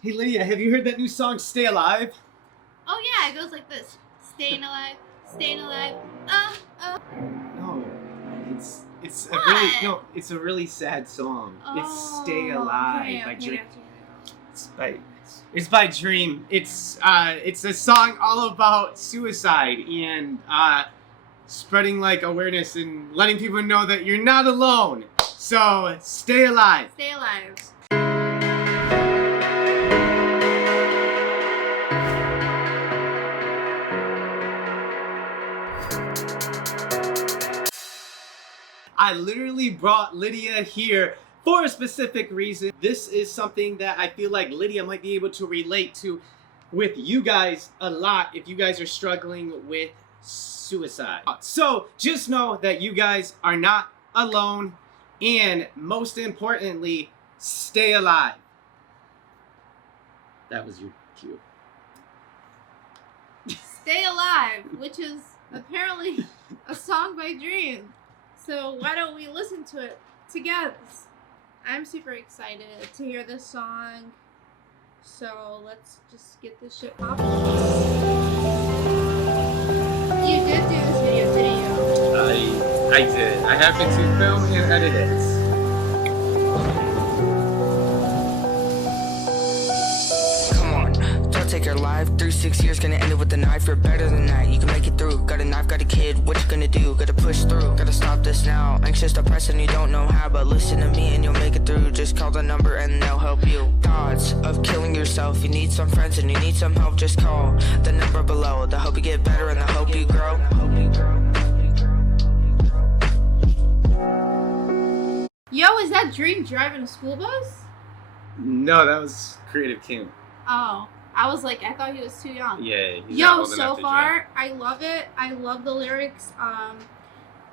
Hey Lydia, have you heard that new song, Stay Alive? Oh yeah, it goes like this. Staying alive, staying alive. No, it's a really What? no, it's a really sad song. It's Stay Oh, Alive okay, by okay, Dream. gotcha. It's by Dream. It's a song all about suicide and spreading like awareness and letting people know that you're not alone. So stay alive. Stay alive. I literally brought Lydia here for a specific reason. This is something that I feel like Lydia might be able to relate to with you guys a lot if you guys are struggling with suicide. So just know that you guys are not alone, and most importantly, stay alive. That was your cue. Stay alive, which is apparently a song by Dream. So why don't we listen to it together? I'm super excited to hear this song. So let's just get this shit popping. You did do this video, didn't you? I did. I happened to film and edit it. Take your life, 3-6 years, gonna end it with a knife. You're better than that, you can make it through. Got a knife, got a kid, what you gonna do? Gotta push through, gotta stop this now. Anxious, depressed, and you don't know how, but listen to me and you'll make it through. Just call the number and they'll help you. Thoughts of killing yourself, you need some friends and you need some help, just call the number below. They'll help you get better and they'll help you grow. Yo, is that Dream driving a school bus? No, that was Creative King. Oh, I was like, I thought he was too young. Yeah. Yo, so far, I love it. I love the lyrics.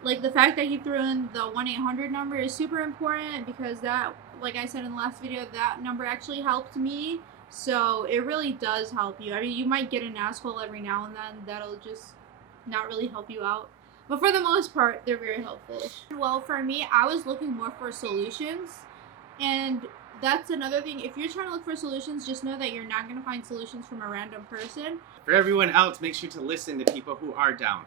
Like the fact that he threw in the 1-800 number is super important because that, like I said in the last video, that number actually helped me. So it really does help you. I mean, you might get an asshole every now and then that'll just not really help you out. But for the most part, they're very helpful. Well, for me, I was looking more for solutions. And that's another thing. If you're trying to look for solutions, just know that you're not going to find solutions from a random person. For everyone else, make sure to listen to people who are down.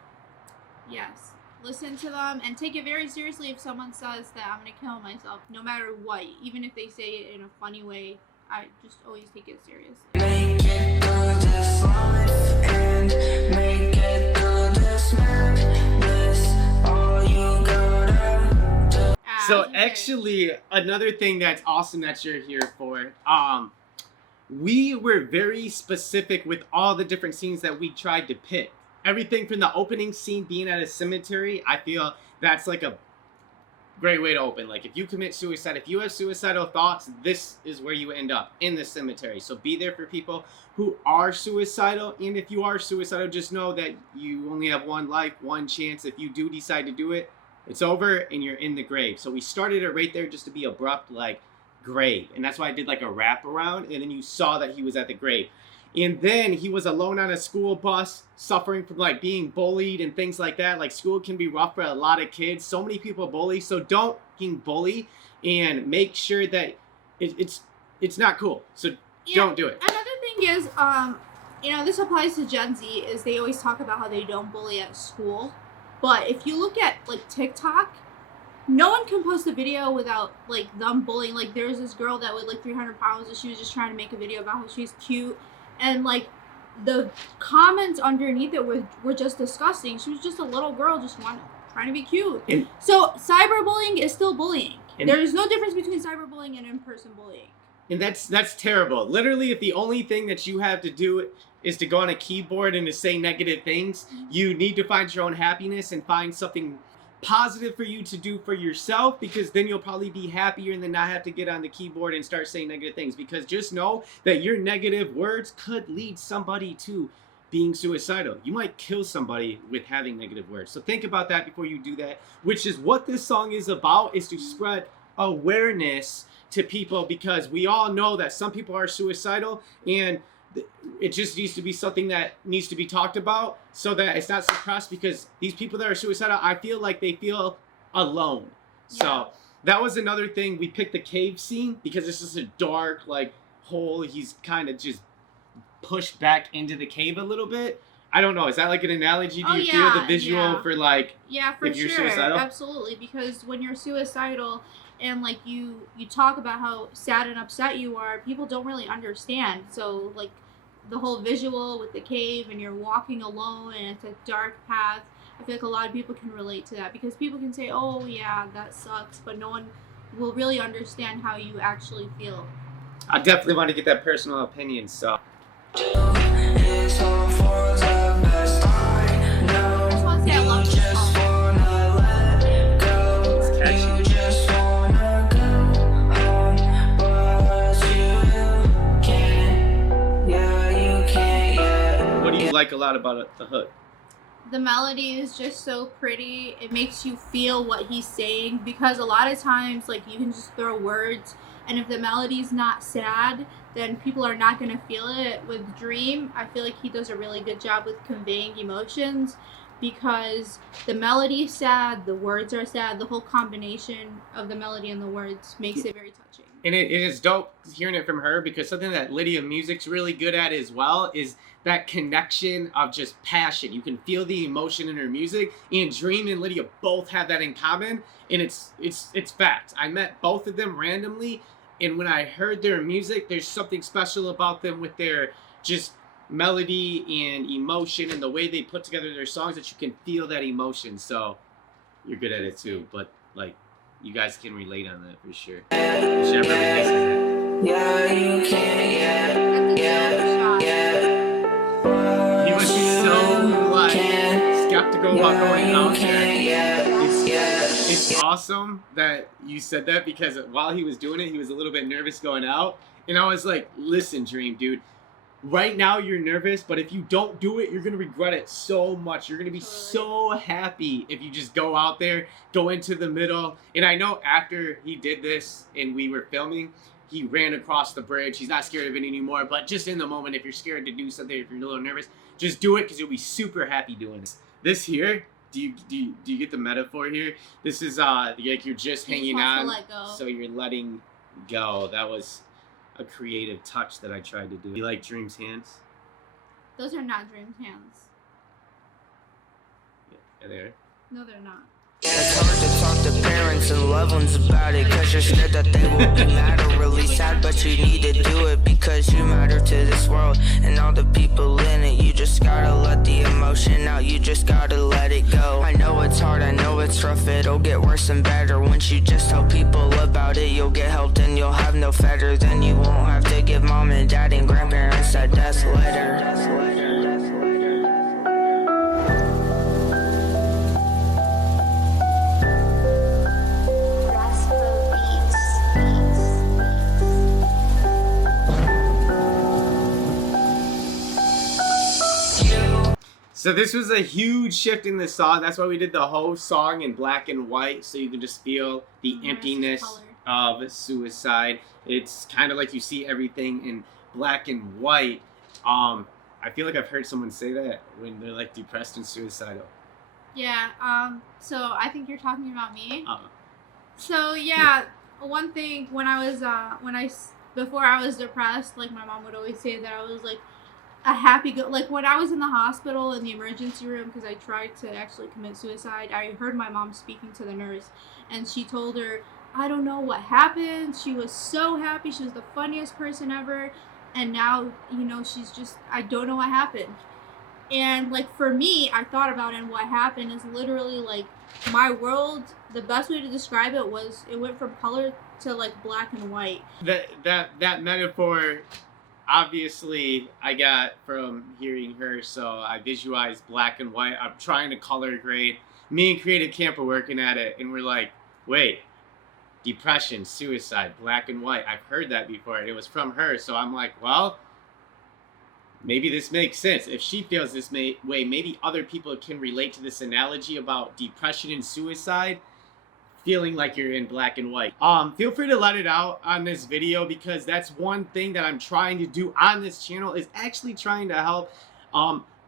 Yes. Listen to them and take it very seriously if someone says that I'm going to kill myself, no matter what. Even if they say it in a funny way, I just always take it serious. Make it through this life and make it through this madness. All you gotta do. So actually, another thing that's awesome that you're here for, we were very specific with all the different scenes that we tried to pick. Everything from the opening scene being at a cemetery, I feel that's like a great way to open. Like if you commit suicide, if you have suicidal thoughts, this is where you end up, in the cemetery. So be there for people who are suicidal, and if you are suicidal, just know that you only have one life, one chance. If you do decide to do it, it's over and you're in the grave. So we started it right there just to be abrupt, like grave. And that's why I did like a wrap around, and then you saw that he was at the grave. And then he was alone on a school bus, suffering from like being bullied and things like that. Like school can be rough for a lot of kids. So many people bully, so don't bully, and make sure that it's not cool. So don't do it. Another thing is, you know, this applies to Gen Z, is they always talk about how they don't bully at school. But if you look at like TikTok, no one can post a video without like them bullying. Like there was this girl that weighed like 300 pounds and she was just trying to make a video about how she's cute. And like the comments underneath it were just disgusting. She was just a little girl just trying to be cute. So cyberbullying is still bullying. There is no difference between cyberbullying and in-person bullying. And that's terrible. Literally, if the only thing that you have to do is to go on a keyboard and to say negative things, you need to find your own happiness and find something positive for you to do for yourself, because then you'll probably be happier and then not have to get on the keyboard and start saying negative things. Because just know that your negative words could lead somebody to being suicidal. You might kill somebody with having negative words. So think about that before you do that, which is what this song is about, is to spread awareness to people, because we all know that some people are suicidal, and it just needs to be something that needs to be talked about so that it's not suppressed, because these people that are suicidal, I feel like they feel alone. Yeah. So that was another thing. We picked the cave scene because this is a dark, like hole, he's kind of just pushed back into the cave a little bit. I don't know. Is that like an analogy? Do you feel the visual for like for if you're sure, suicidal? absolutely. Because when you're suicidal and like you talk about how sad and upset you are, people don't really understand. So like the whole visual with the cave and you're walking alone and it's a dark path, I feel like a lot of people can relate to that, because people can say, oh yeah, that sucks, but no one will really understand how you actually feel. I definitely want to get that personal opinion, so like a lot about the hook. The melody is just so pretty. It makes you feel what he's saying, because a lot of times like you can just throw words, and if the melody's not sad, then people are not going to feel it. With Dream, I feel like he does a really good job with conveying emotions, because the melody is sad, the words are sad, the whole combination of the melody and the words makes it very touching. And it is dope hearing it from her, because something that Lydia Music's really good at as well is that connection of just passion. You can feel the emotion in her music, and Dream and Lydia both have that in common, and it's fact. I met both of them randomly, and when I heard their music, there's something special about them with their just melody and emotion and the way they put together their songs that you can feel that emotion. So you're good at it too, but like you guys can relate on that for sure. Whichever it. Yeah, you can, He was so like skeptical about going out there. It's awesome that you said that, because while he was doing it, he was a little bit nervous going out, and I was like, listen, Dream, dude, right now you're nervous, but if you don't do it, you're gonna regret it so much. You're gonna be so happy if you just go out there, go into the middle. And I know after he did this and we were filming, he ran across the bridge. He's not scared of it anymore, but just in the moment, if you're scared to do something, if you're a little nervous, just do it, because you'll be super happy doing it. This here, do you get the metaphor here? This is like you're just hanging on, so you're letting go. That was a creative touch that I tried to do. You like Dream's hands? Those are not Dream's hands. Yeah, they are. No, they're not. It's hard to talk to parents and loved ones about it, cause you're scared that they will be mad or really sad, but you need to do it because you matter to this world and all the people in it. You just gotta let the emotion out, you just gotta let it go. I know it's hard, I know it's rough, it'll get worse and better. Once you just tell people about it, you'll get help and you'll have no fetter. Then you won't have to give mom and dad and grandparents that death letter. So this was a huge shift in the song. That's why we did the whole song in black and white, so you can just feel the emptiness of suicide. It's kind of like you see everything in black and white. I feel like I've heard someone say that when they're like depressed and suicidal. Yeah. So I think you're talking about me. So yeah, one thing when I was before I was depressed, like my mom would always say that I was like a like when I was in the hospital in the emergency room, because I tried to actually commit suicide, I heard my mom speaking to the nurse, and she told her, I don't know what happened. She was so happy. She was the funniest person ever. And now, you know, she's just, I don't know what happened. And like for me, I thought about it, and what happened is literally like my world, the best way to describe it was it went from color to like black and white. That metaphor, obviously, I got from hearing her, so I visualized black and white. I'm trying to color grade. Me and Creative Camp are working at it, and we're like, wait, depression, suicide, black and white. I've heard that before, and it was from her, so I'm like, well, maybe this makes sense. If she feels this way, maybe other people can relate to this analogy about depression and suicide, feeling like you're in black and white. Feel free to let it out on this video, because that's one thing that I'm trying to do on this channel, is actually trying to help.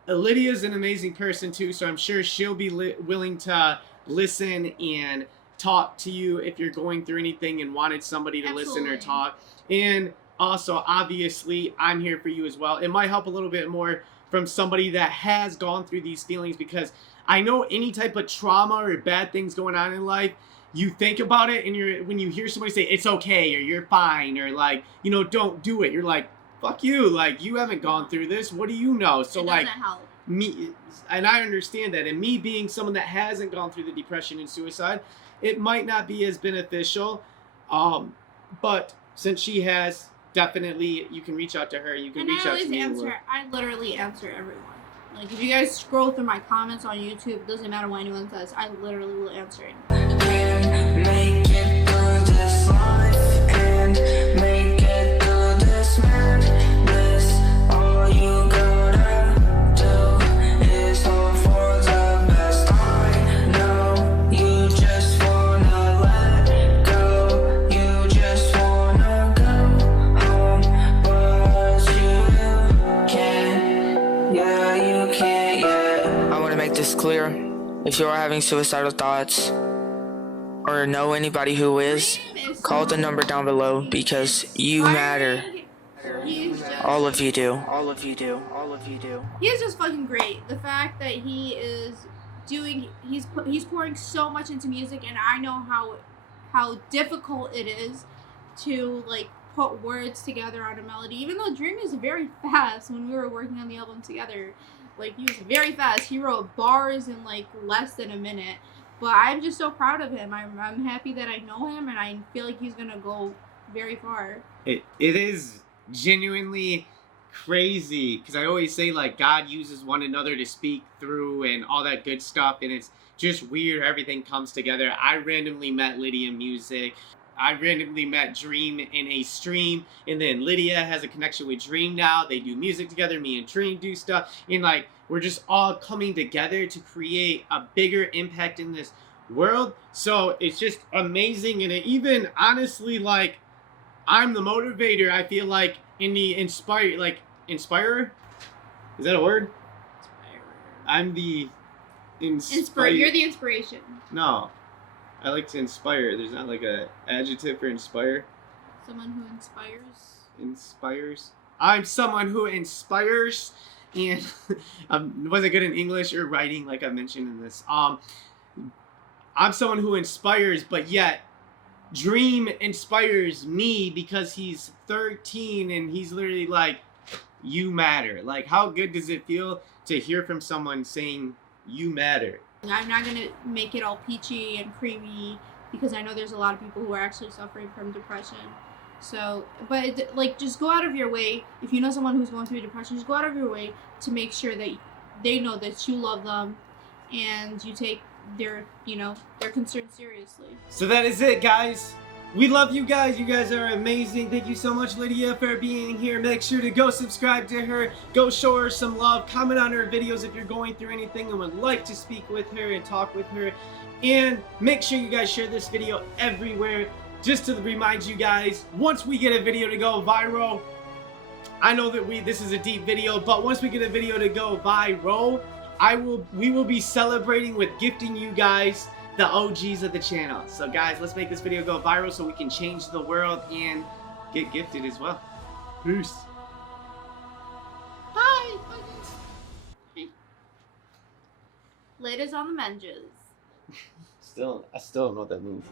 Lydia's an amazing person too, so I'm sure she'll be willing to listen and talk to you if you're going through anything and wanted somebody to listen or talk. And also, obviously, I'm here for you as well. It might help a little bit more from somebody that has gone through these feelings, because I know any type of trauma or bad things going on in life, you think about it, and when you hear somebody say it's okay or you're fine or like, you know, don't do it, you're like, fuck you, like, you haven't gone through this, what do you know? So it like doesn't help. me, and I understand that, and me being someone that hasn't gone through the depression and suicide, it might not be as beneficial, but since she has, definitely you can reach out to her, you can reach out to me. I literally answer everyone. Like, if you guys scroll through my comments on YouTube, doesn't matter what anyone says, I literally will answer it. Make it through this life and make it through this madness. All you gotta do is hope for the best. I know you just wanna let go. You just wanna go home, but you can't. Yeah, you can't yet. I wanna make this clear. If you are having suicidal thoughts, or know anybody who is, call the number down below, because you matter. All of you do. All of you do. All of you do. He is just fucking great. The fact that he is doing, he's pouring so much into music, and I know how difficult it is to like put words together on a melody. Even though Dream is very fast, when we were working on the album together, like, he was very fast. He wrote bars in like less than a minute. But I'm just so proud of him. I'm happy that I know him, and I feel like he's gonna go very far. It is genuinely crazy, because I always say, like, God uses one another to speak through and all that good stuff, and it's just weird, everything comes together. I randomly met Lydia in music. I randomly met Dream in a stream, and then Lydia has a connection with Dream now. They do music together, me and Dream do stuff, and like, we're just all coming together to create a bigger impact in this world. So it's just amazing, and it even, honestly, like, I'm the motivator, I feel like, in the inspirer? Is that a word? I'm the You're the inspiration. No. I like to inspire. There's not like a adjective for inspire. Someone who inspires. Inspires. I'm someone who inspires, and wasn't good in English or writing, like I mentioned in this. I'm someone who inspires, but yet Dream inspires me because he's 13 and he's literally like, you matter. Like, how good does it feel to hear from someone saying you matter? I'm not going to make it all peachy and creamy, because I know there's a lot of people who are actually suffering from depression. So, but like, just go out of your way. If you know someone who's going through depression, just go out of your way to make sure that they know that you love them and you take their concerns seriously. So that is it, guys. We love you guys. You guys are amazing. Thank you so much, Lydia, for being here. Make sure to go subscribe to her. Go show her some love. Comment on her videos if you're going through anything and would like to speak with her and talk with her. And make sure you guys share this video everywhere. Just to remind you guys, once we get a video to go viral, I know that this is a deep video, but once we get a video to go viral, we will be celebrating with gifting you guys the OGs of the channel. So guys, let's make this video go viral so we can change the world and get gifted as well. Peace. Bye. Ladies on the menges. I still don't know what that means.